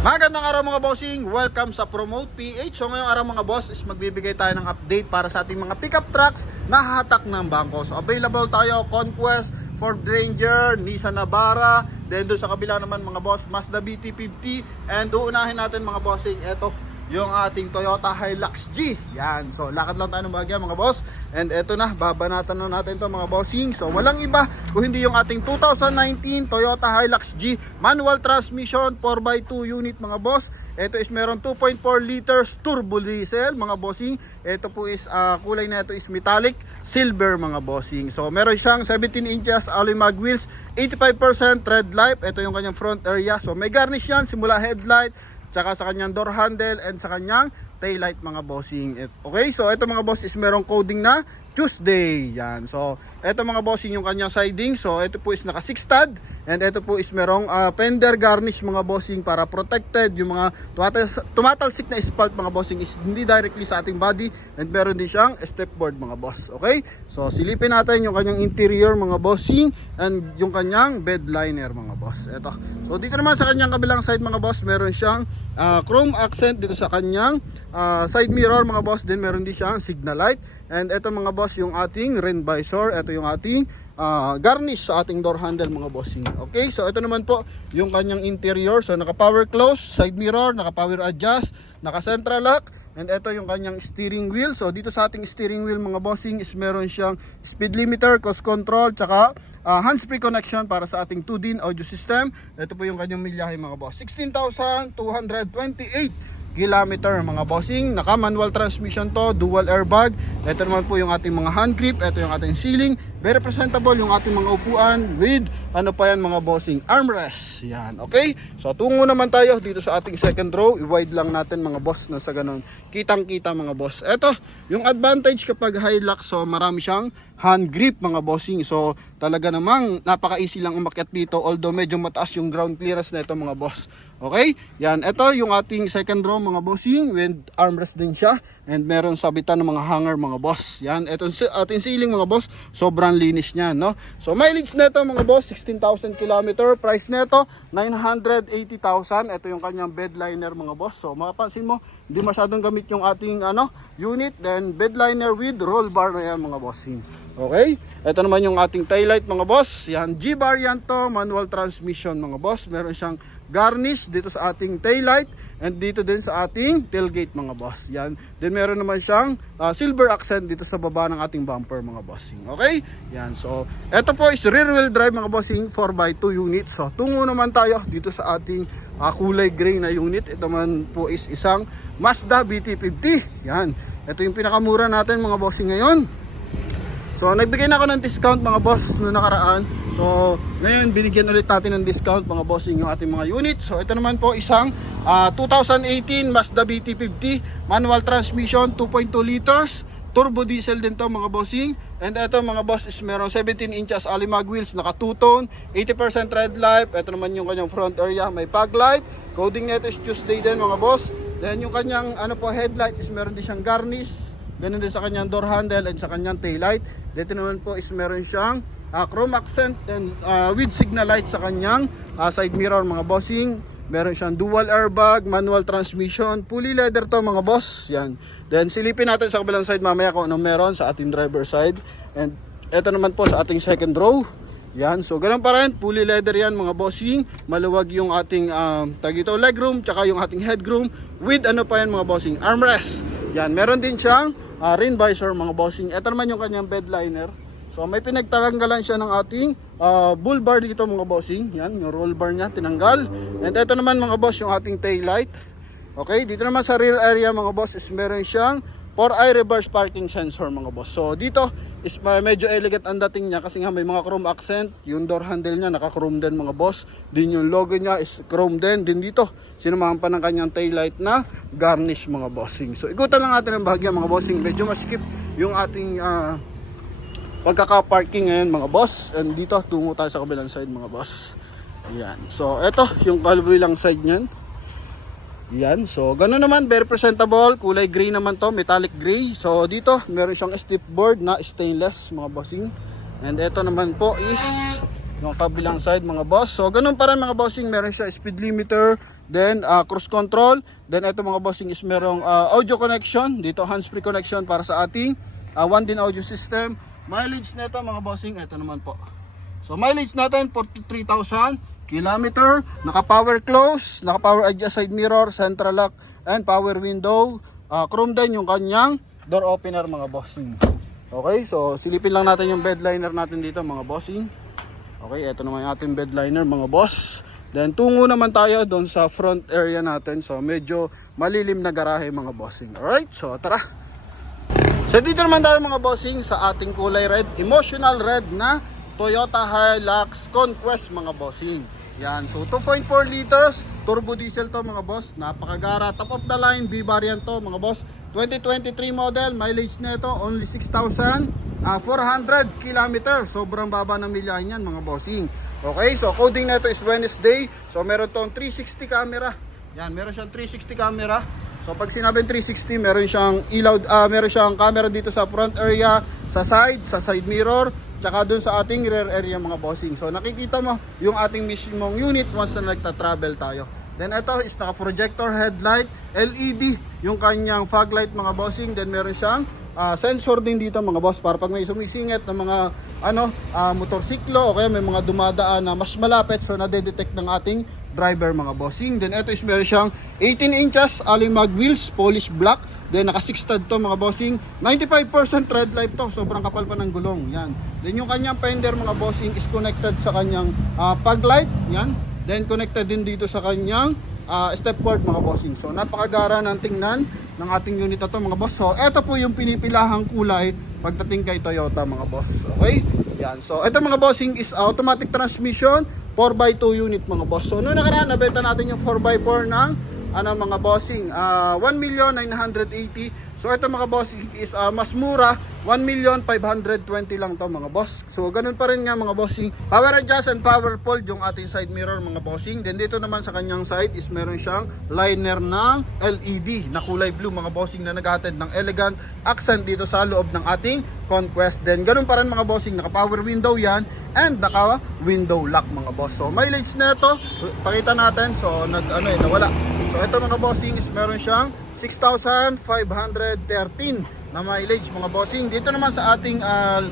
Magandang araw mga bossing, welcome sa Promote PH. So ngayong araw mga boss is magbibigay tayo ng update para sa ating mga pickup trucks na hatak ng bangko. So available tayo Conquest, Ford Ranger, Nissan Navara, then doon sa kabila naman mga boss, Mazda BT50 and uunahin natin mga bossing, eto yung ating Toyota Hilux G. Yan. So, lakad lang tayo ng bagya mga boss. And eto na, babanatan na natin to mga bossing. So, walang iba kung hindi yung ating 2019 Toyota Hilux G manual transmission 4x2 unit mga boss. Ito is meron 2.4 liters turbo diesel mga bossing. Ito po is ah, kulay na ito is metallic silver mga bossing. So, meron siyang 17 inches alloy mag wheels, 85% red light. Ito yung kanyang front area. So, may garnish yan simula headlight tsaka sa kanyang door handle and sa kanyang taillight mga bossing. Okay, so ito mga boss is merong coding na Tuesday. Yan. So, ito mga bossing yung kanyang siding. So, ito po is naka 6 stud and ito po is merong ah, fender garnish mga bossing para protected yung mga tumatal- tumatalsik na asphalt mga bossing is hindi directly sa ating body and meron din siyang stepboard mga boss. Okay? So, silipin natin yung kanyang interior mga bossing and yung kanyang bed liner mga boss. Ito. So, dito naman sa kanyang kabilang side mga boss, meron siyang ah, chrome accent dito sa kanyang ah, side mirror mga boss. Then meron din siyang signal light. And ito mga boss yung ating rain visor. Ito yung ating ah, garnish sa ating door handle mga bossing. Okay, so ito naman po yung kanyang interior. So naka power close, side mirror, naka power adjust, naka central lock. And ito yung kanyang steering wheel. So dito sa ating steering wheel mga bossing is meron siyang speed limiter, cost control, tsaka ah, hands-free connection para sa ating 2DIN audio system. Ito po yung kanyang milyahe mga boss. 16,228 kilometer mga bossing. Naka manual transmission to dual airbag. Ito naman po yung ating mga hand grip ito yung ating ceiling very presentable yung ating mga upuan with ano pa yan mga bossing armrest. Yan okay? So tungo naman tayo dito sa ating second row. I-wide lang natin mga boss na sa ganun. Kitang kita mga boss. Ito yung advantage kapag Hilux so marami siyang hand grip mga bossing. So talaga namang napaka easy lang umakyat dito although medyo mataas yung ground clearance na ito mga boss. Okay? Yan ito yung ating second row mga bossing with armrest din siya and meron sabitan ng mga hanger mga boss. Yan si- ating ceiling mga boss. Sobrang linis niya no? So mileage nito mga boss 16,000 km price nito 980,000 ito yung kanyang bed liner mga boss. So mapapansin mo hindi masyadong gamit yung ating ano unit. Then bed liner with roll bar na yan mga bossing Okay? Ito naman yung ating taillight mga boss. Yan, G-bar yan to, manual transmission mga boss. Meron siyang garnish dito sa ating taillight and dito din sa ating tailgate mga boss. Yan. Then meron naman siyang ah, silver accent dito sa baba ng ating bumper mga bossing. Okay? Yan. So, ito po is rear wheel drive mga bossing 4x2 unit. So, tungo naman tayo dito sa ating ah, kulay gray na unit. Ito man po is isang Mazda BT50. Yan. Ito yung pinakamura natin mga bossing ngayon. So, nagbigay na ako ng discount mga boss noong nakaraan. So, ngayon binigyan ulit natin ng discount mga bossing yung ating mga unit. So, ito naman po isang ah, 2018 Mazda BT50 manual transmission 2.2 liters. Turbo diesel din to mga bossing. And ito mga boss is meron 17 inches alimag wheels, naka two-tone, 80% red light. Ito naman yung kanyang front area, may fog light. Coding nito is Tuesday din mga boss. Then yung kanyang ano po headlight is meron din siyang garnish. Ganun din sa kanyang door handle and sa kanyang taillight. Dito naman po is meron siyang ah, chrome accent and ah, with signal light sa kanyang ah, side mirror mga bossing. Meron siyang dual airbag, manual transmission, fully leather to mga boss. Yan. Then silipin natin sa kabilang side mamaya kung anong meron sa ating driver side. And ito naman po sa ating second row. Yan, so ganun pa rin, fully leather yan mga bossing. Maluwag yung ating um, tag ito, legroom, tsaka yung ating headroom with ano pa yan mga bossing, armrest. Yan, meron din siyang uh, rain visor mga bossing. Ito naman yung kanyang bed liner. So may pinagtaranggalan siya ng ating uh, bull bar dito mga bossing. Yan, yung roll bar niya tinanggal. And ito naman mga boss yung ating tail light. Okay, dito naman sa rear area mga boss is meron siyang 4i reverse parking sensor mga boss. So dito is medyo elegant ang dating niya kasi nga may mga chrome accent. Yung door handle niya naka-chrome din mga boss. Din yung logo niya is chrome din. Din dito sinamahan pa ng kanyang tail light na garnish mga bossing. So ikutan lang natin ang bahagya mga bossing. Medyo maskip yung ating uh, pagkaka-parking ngayon mga boss. And dito tungo tayo sa kabilang side mga boss. Yan. So ito yung kabilang side niyan. Yan. So, gano'n naman, very presentable. Kulay gray naman to, metallic gray. So, dito, meron siyang step board na stainless, mga bossing. And ito naman po is yung kabilang side mga boss. So ganun pa rin mga bossing, meron siya speed limiter, then uh, cruise control, then ito mga bossing is merong uh, audio connection, dito hands-free connection para sa ating uh, one din audio system. Mileage nito mga bossing, ito naman po. So mileage natin 43,000 kilometer, naka power close, naka power adjust side mirror, central lock and power window. Uh, chrome din yung kanyang door opener mga bossing. Okay, so silipin lang natin yung bed liner natin dito mga bossing. Okay, ito naman yung ating bed liner mga boss. Then tungo naman tayo doon sa front area natin. So medyo malilim na garahe mga bossing. Alright, so tara. So dito naman tayo mga bossing sa ating kulay red, emotional red na Toyota Hilux Conquest mga bossing. Yan, so 2.4 liters, turbo diesel to mga boss, napakagara, top of the line, B variant to mga boss. 2023 model, mileage nito only 6,400 km. Sobrang baba ng milyahan yan mga bossing. Okay, so coding nito is Wednesday. So meron tong 360 camera. Yan, meron siyang 360 camera. So pag sinabing 360, meron siyang ilaw, ah, meron siyang camera dito sa front area, sa side, sa side mirror, tsaka dun sa ating rear area mga bossing. So nakikita mo yung ating mismong unit once na nagta-travel tayo. Then ito is naka-projector headlight, LED, yung kanyang fog light mga bossing. Then meron siyang ah, sensor din dito mga boss para pag may sumisingit ng mga ano ah, motorsiklo o kaya may mga dumadaan na mas malapit so nade-detect ng ating driver mga bossing. Then ito is meron siyang 18 inches alimag wheels, polish black. Then naka 6 stud to mga bossing. 95% tread life to. Sobrang kapal pa ng gulong. Yan. Then yung kanyang fender mga bossing is connected sa kanyang ah, fog light. Yan. Then connected din dito sa kanyang uh, step board mga bossing. So napakagara ng tingnan ng ating unit na to mga boss. So ito po yung pinipilahang kulay pagdating kay Toyota mga boss. Okay? Yan. So ito mga bossing is automatic transmission 4x2 unit mga boss. So noong nakaraan nabenta natin yung 4x4 ng ano mga bossing uh, 1,980 So ito mga bossing is uh, mas mura 1,520 lang to mga boss. So ganun pa rin nga mga bossing. Power adjust and power fold yung ating side mirror mga bossing. Then dito naman sa kanyang side is meron siyang liner ng LED na kulay blue mga bossing na naghatid ng elegant accent dito sa loob ng ating Conquest. Then ganun pa rin mga bossing naka power window yan and naka window lock mga boss. So mileage na ito, pakita natin. So nag ano eh nawala. So ito mga bossing is meron siyang 6,513 na mileage mga bossing. Dito naman sa ating uh,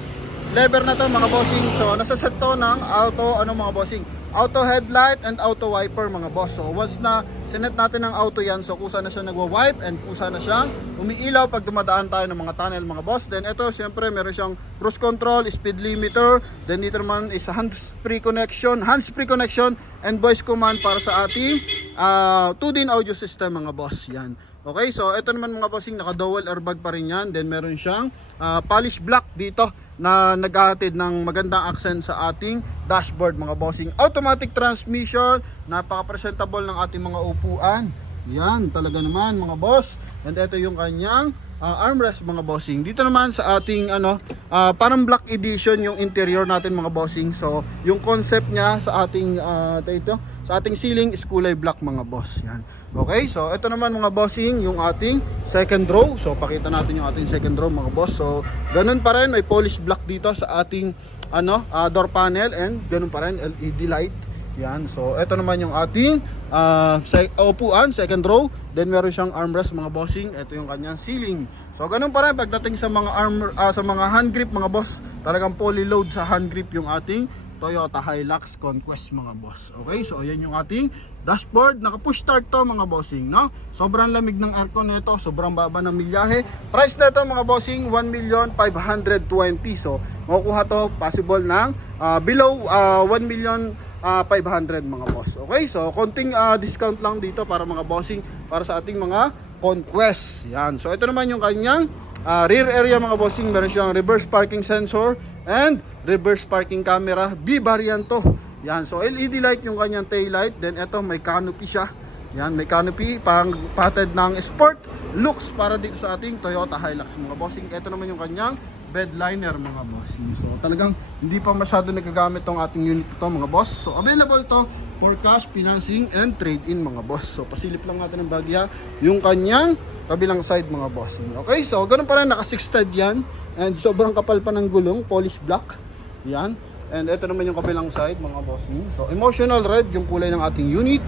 lever na to mga bossing. So nasa set to ng auto ano mga bossing. Auto headlight and auto wiper mga boss. So once na sinet natin ng auto yan, so kusa na siya nagwa-wipe and kusa na siyang umiilaw pag dumadaan tayo ng mga tunnel mga boss. Then ito syempre meron siyang cruise control, speed limiter. Then dito naman is hands-free connection, hands-free connection and voice command para sa ating uh, 2-din audio system mga boss. Yan. Okay, so ito naman mga bossing, naka dual airbag pa rin yan. Then meron siyang uh, polish black dito na naghahatid ng magandang accent sa ating dashboard mga bossing. Automatic transmission, napaka-presentable ng ating mga upuan. Yan, talaga naman mga boss. And ito yung kanyang uh, armrest mga bossing. Dito naman sa ating ano, uh, parang black edition yung interior natin mga bossing. So, yung concept niya sa ating uh, ito, sa ating ceiling is kulay black mga boss. Yan. Okay, so ito naman mga bossing, yung ating second row. So pakita natin yung ating second row mga boss. So ganun pa rin, may polish black dito sa ating ano, uh, door panel and ganun pa rin LED light. Yan. So ito naman yung ating uh, upuan, second row. Then meron siyang armrest mga bossing. Ito yung kanyang ceiling. So ganun pa rin pagdating sa mga arm uh, sa mga hand grip mga boss. Talagang poly load sa hand grip yung ating Toyota Hilux Conquest mga boss. Okay, so ayan yung ating dashboard. Naka-push start to mga bossing, no? Sobrang lamig ng aircon nito, sobrang baba ng milyahe. Price nito mga bossing, 1,520,000. So, makukuha to possible ng uh, below uh, 1 million uh, 500 mga boss. Okay, so konting uh, discount lang dito para mga bossing para sa ating mga conquest. Yan. So ito naman yung kanyang uh, rear area mga bossing. Meron siyang reverse parking sensor and reverse parking camera. B variant to. Yan. So LED light yung kanyang tail light. Then ito may canopy siya. Yan, may canopy pang patted ng sport looks para dito sa ating Toyota Hilux mga bossing. Ito naman yung kanyang bed liner mga bossing. So talagang hindi pa masyado nagagamit tong ating unit ito mga boss. So available to for cash, financing, and trade-in mga boss. So pasilip lang natin ng bagya yung kanyang kabilang side mga bossing. Okay, so ganun pa rin naka 6 stud yan and sobrang kapal pa ng gulong, polish black. Yan. And ito naman yung kabilang side mga bossing. So emotional red yung kulay ng ating unit.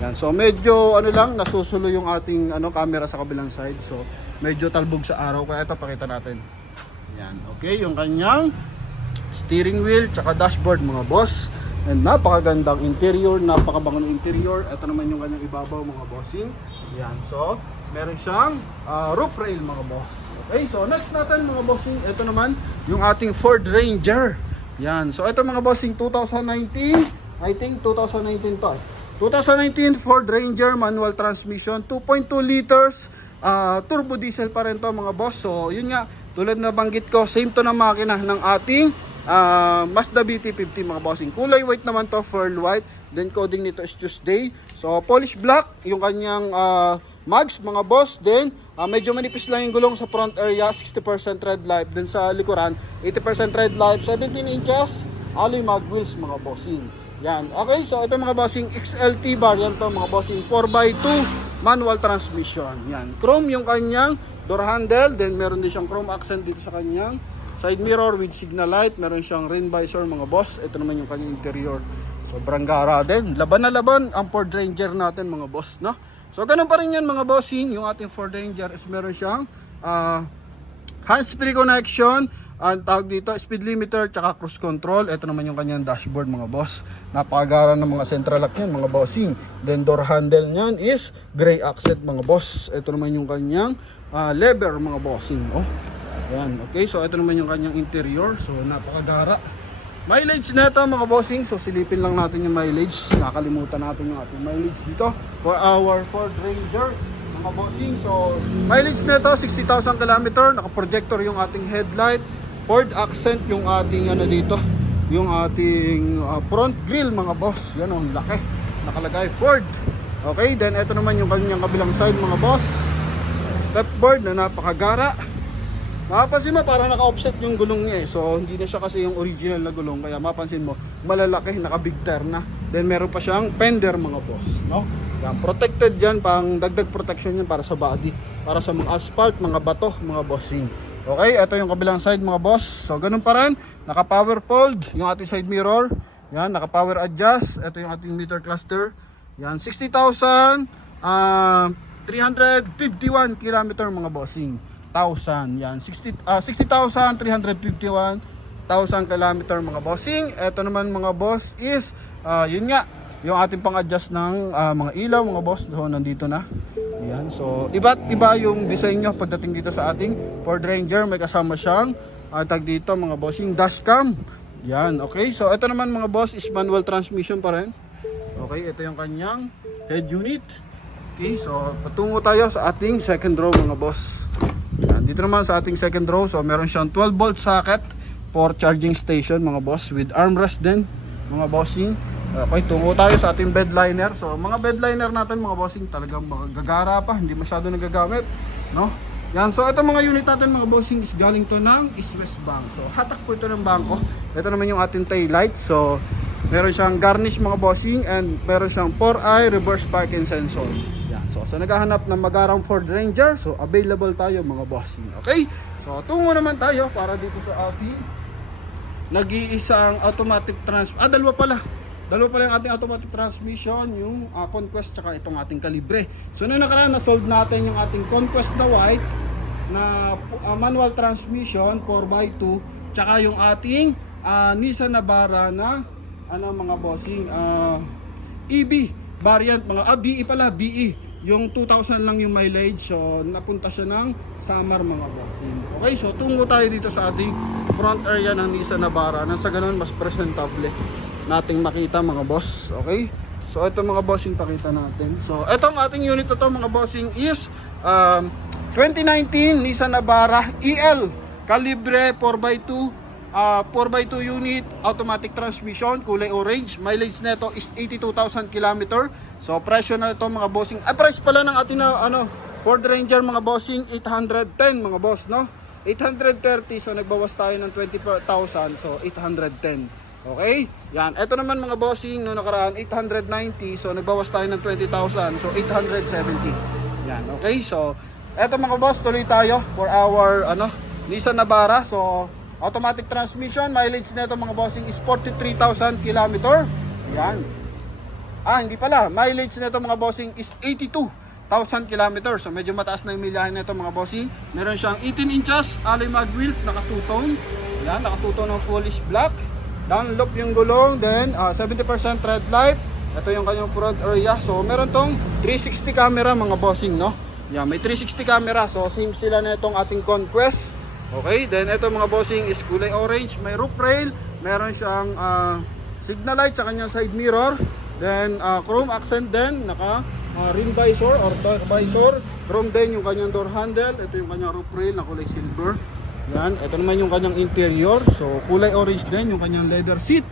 Yan. So medyo ano lang nasusulo yung ating ano camera sa kabilang side. So medyo talbog sa araw kaya ito pakita natin. Yan. Okay, yung kanyang steering wheel tsaka dashboard mga boss. And napakagandang interior, napakabango ng interior. Ito naman yung kanyang ibabaw mga bossing. Yan. So, meron siyang ah, roof rail mga boss. Okay, so next natin mga bossing, ito naman yung ating Ford Ranger. Yan. So, ito mga bossing 2019, I think 2019 to. eh. 2019 Ford Ranger manual transmission, 2.2 liters, ah, turbo diesel pa rin to mga boss. So, yun nga, tulad na banggit ko, same to na makina ng ating ah, Mazda BT50 mga bossing. Kulay white naman to, pearl white. Then coding nito is Tuesday. So, polish black, yung kanyang ah, mags mga boss. Then, ah, medyo manipis lang yung gulong sa front area, 60% red light. Then sa likuran, 80% red light, 17 inches, alloy mag wheels mga bossing. Yan. Okay, so ito mga bossing XLT variant to mga bossing 4x2 manual transmission. Yan. Chrome yung kanyang door handle, then meron din siyang chrome accent dito sa kanyang side mirror with signal light, meron siyang rain visor mga boss. Ito naman yung kanyang interior. Sobrang gara din. Laban na laban ang Ford Ranger natin mga boss, no? So ganun pa rin yan mga bossing, yung ating Ford Ranger is meron siyang ah, hands-free connection, ang tawag dito, speed limiter, tsaka cruise control. Ito naman yung kanyang dashboard mga boss. Napakagara ng mga central lock yan mga bossing. Then door handle niyan is gray accent mga boss. Ito naman yung kanyang ah, lever mga bossing. Oh. Yan, okay. So ito naman yung kanyang interior. So napakagara. Mileage na ito mga bossing. So silipin lang natin yung mileage. Nakalimutan natin yung ating mileage dito. For our Ford Ranger mga bossing. So, mileage nito 60,000 km, naka-projector yung ating headlight, Ford Accent yung ating ano dito, yung ating uh, front grille mga boss. Yan ang laki. Nakalagay Ford. Okay, then ito naman yung kanyang kabilang side mga boss. Stepboard na napakagara. Mapapansin mo parang naka-offset yung gulong niya eh. So hindi na siya kasi yung original na gulong kaya mapansin mo malalaki, naka-big tire na. Then meron pa siyang fender mga boss, no? Yan, protected yan, pang dagdag protection yan para sa body, para sa mga asphalt, mga bato, mga bossing. Okay, ito yung kabilang side mga boss. So ganun pa rin, naka-power fold, yung ating side mirror. Yan, naka-power adjust. Ito yung ating meter cluster. Yan, 60,000 ah 351 kilometer mga bossing. 1,000. Yan, 60 ah, 60,351 1,000 kilometer mga bossing. Ito naman mga boss is ah, yun nga, yung ating pang-adjust ng ah, mga ilaw mga boss. So nandito na. Yan. So iba't iba yung design nyo pagdating dito sa ating Ford Ranger. May kasama siyang ah, tag dito mga bossing dashcam. Yan, okay. So ito naman mga boss is manual transmission pa rin. Okay, ito yung kanyang head unit. Okay, so patungo tayo sa ating second row mga boss. Yan, dito naman sa ating second row, so meron siyang 12 volt socket for charging station mga boss with armrest din mga bossing. Okay, tungo tayo sa ating bed liner. So mga bed liner natin mga bossing talagang gagara pa, hindi masyado nagagamit, no? Yan, so ito mga unit natin mga bossing is galing to ng East West Bank. So hatak po ito ng bangko. Ito naman yung ating tail light. So meron siyang garnish mga bossing and meron siyang 4-eye reverse parking sensor. Yan. So sa naghahanap ng magarang Ford Ranger, so available tayo mga bossing. Okay? So tungo naman tayo para dito sa ating nag-iisang automatic trans ah dalawa pala dalawa pala yung ating automatic transmission yung ah, Conquest tsaka itong ating Calibre so nung nakaraan na-solve natin yung ating Conquest na white na ah, manual transmission 4x2 tsaka yung ating ah, Nissan Navara na ano mga bossing ah, EB variant mga ah, BE pala BE yung 2,000 lang yung mileage so napunta siya ng summer mga bossing. Okay so tungo tayo dito sa ating front area ng Nissan Navara nang sa ganun mas presentable nating makita mga boss okay so ito mga bossing pakita natin so itong ating unit na to mga bossing is um, 2019 Nissan Navara EL kalibre 4x2 Ah, 4x2 unit, automatic transmission, kulay orange. Mileage nito is 82,000 km. So presyo na ito mga bossing. Ah, price pala ng ating na, ano, Ford Ranger mga bossing 810 mga boss, no? 830 so nagbawas tayo ng 20,000 so 810. Okay? Yan. Ito naman mga bossing no nakaraan 890 so nagbawas tayo ng 20,000 so 870. Yan. Okay? So eto mga boss tuloy tayo for our ano Nissan Navara. So Automatic transmission, mileage nito mga bossing is 43,000 kilometer. Yan. Ah, hindi pala. Mileage nito mga bossing is 82,000 kilometers. So medyo mataas na yung milyahe nito mga bossing. Meron siyang 18 inches alloy mag wheels, naka two-tone. Yan, naka two-tone ng fullish black. Downloop yung gulong, then ah, 70% tread light. Ito yung kanyang front area. So meron tong 360 camera mga bossing, no? Yan, may 360 camera. So same sila na itong ating Conquest. Okay, then ito mga bossing is kulay orange, may roof rail, meron siyang ah, signal light sa kanyang side mirror, then ah, chrome accent din, naka ah, rim visor or visor, chrome din yung kanyang door handle, ito yung kanyang roof rail na kulay silver. Yan, ito naman yung kanyang interior, so kulay orange din yung kanyang leather seat.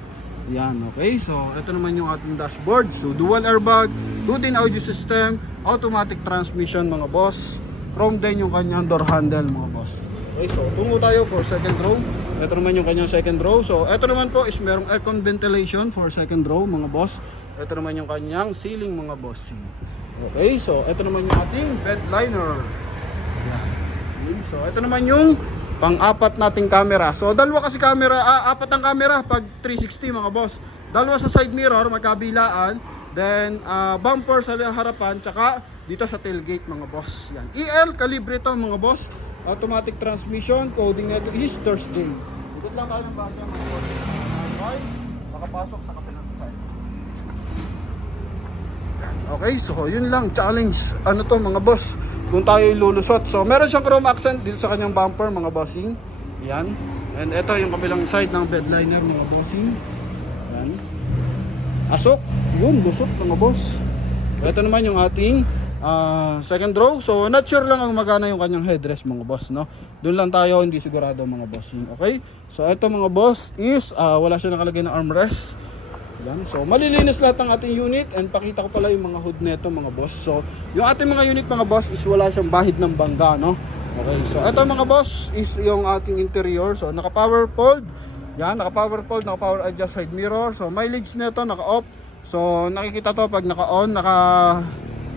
Yan, okay. So, ito naman yung ating dashboard. So, dual airbag, 2-din audio system, automatic transmission mga boss. Chrome din yung kanyang door handle mga boss. Okay, so tungo tayo for second row. Ito naman yung kanyang second row. So, ito naman po is merong aircon ventilation for second row mga boss. Ito naman yung kanyang ceiling mga boss. Okay, so ito naman yung ating bed liner. Yan. Okay, So, ito naman yung pang-apat nating camera. So, dalawa kasi camera, ah, apat ang camera pag 360 mga boss. Dalawa sa side mirror, magkabilaan. Then, ah, bumper sa harapan, tsaka dito sa tailgate mga boss. Yan. EL, kalibre to mga boss. Automatic transmission, coding nito is Thursday. Ikot lang tayo ng bata mga boss. Makapasok sa kapilang side. Okay, so yun lang, challenge. Ano to mga boss? Kung tayo lulusot. So meron siyang chrome accent dito sa kanyang bumper mga bossing. Yan. And ito yung kabilang side ng bed liner mga bossing. Yan. Asok. Yun, lusot mga boss. Ito naman yung ating ah, second row. So not sure lang ang magana yung kanyang headrest mga boss, no? Doon lang tayo, hindi sigurado mga bossing. Okay? So ito mga boss is ah, wala siya nakalagay na armrest. Yan. So, malilinis lahat ng ating unit and pakita ko pala yung mga hood nito mga boss. So, yung ating mga unit mga boss is wala siyang bahid ng bangga, no? Okay, so ito mga boss is yung ating interior. So, naka power fold. Yan, naka power fold, naka power adjust side mirror. So, mileage nito naka off. So, nakikita to pag naka on, naka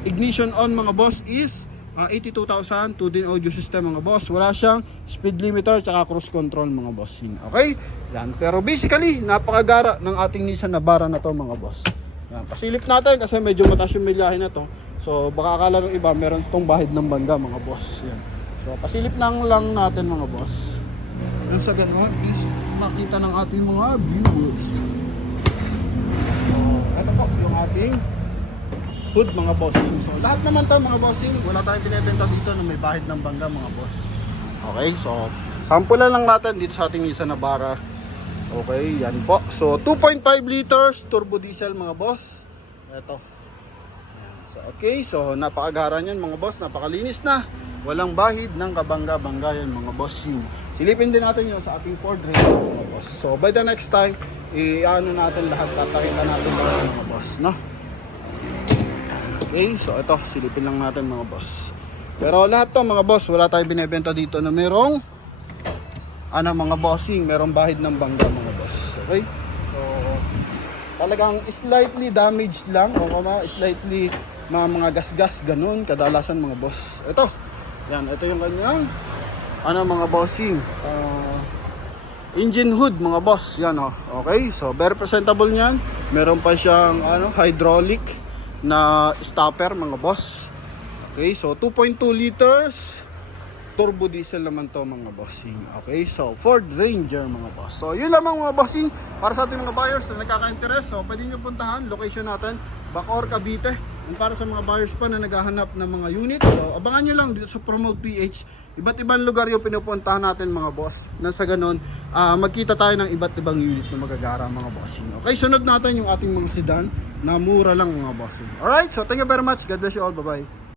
ignition on mga boss is ah, 82,000 2 din audio system mga boss. Wala siyang speed limiter tsaka cruise control mga boss. Okay? Yan. Pero basically, napakagara ng ating Nissan Navara na to mga boss. Yan. Pasilip natin kasi medyo mataas yung milyahe na to. So baka akala ng iba meron itong bahid ng bangga mga boss. Yan. So pasilip lang lang natin mga boss. Yan sa ganun is makita ng ating mga viewers. So ito po yung ating hood mga bossing. So lahat naman to mga bossing, wala tayong binebenta dito na may bahid ng bangga mga boss. Okay, so sample lang natin dito sa ating Nissan Navara. Okay, yan po. So 2.5 liters turbo diesel mga boss. Ito. So okay, so napakagara niyan mga boss, napakalinis na. Walang bahid ng kabangga-bangga yan mga bossing. Silipin din natin yun sa ating Ford Ranger mga boss. So by the next time, i-ano natin lahat, tatakita natin mga boss, no? Okay, so ito, silipin lang natin mga boss. Pero lahat to mga boss, wala tayong binebenta dito na merong ano mga bossing, merong bahid ng bangga mga boss. Okay? So, talagang slightly damaged lang o mga slightly mga mga gas-gas ganun kadalasan mga boss. Ito. Yan, ito yung kanyang ano mga bossing. Ah, engine hood mga boss yan oh. okay so very presentable niyan meron pa siyang ano hydraulic na stopper mga boss. Okay so 2.2 liters. Turbo diesel naman to mga bossing. Okay so Ford Ranger mga boss. So yun lamang mga bossing para sa ating mga buyers na nagkaka-interest. So pwede nyo puntahan location natin Bacoor Cavite. And para sa mga buyers pa na naghahanap ng mga unit so abangan nyo lang dito sa Promote PH iba't ibang lugar yung pinupuntahan natin mga boss. Na sa ganun ah, magkita tayo ng iba't ibang unit na magagara mga bossing okay sunod natin yung ating mga sedan na mura lang mga bossing alright so thank you very much. God bless you all. Bye bye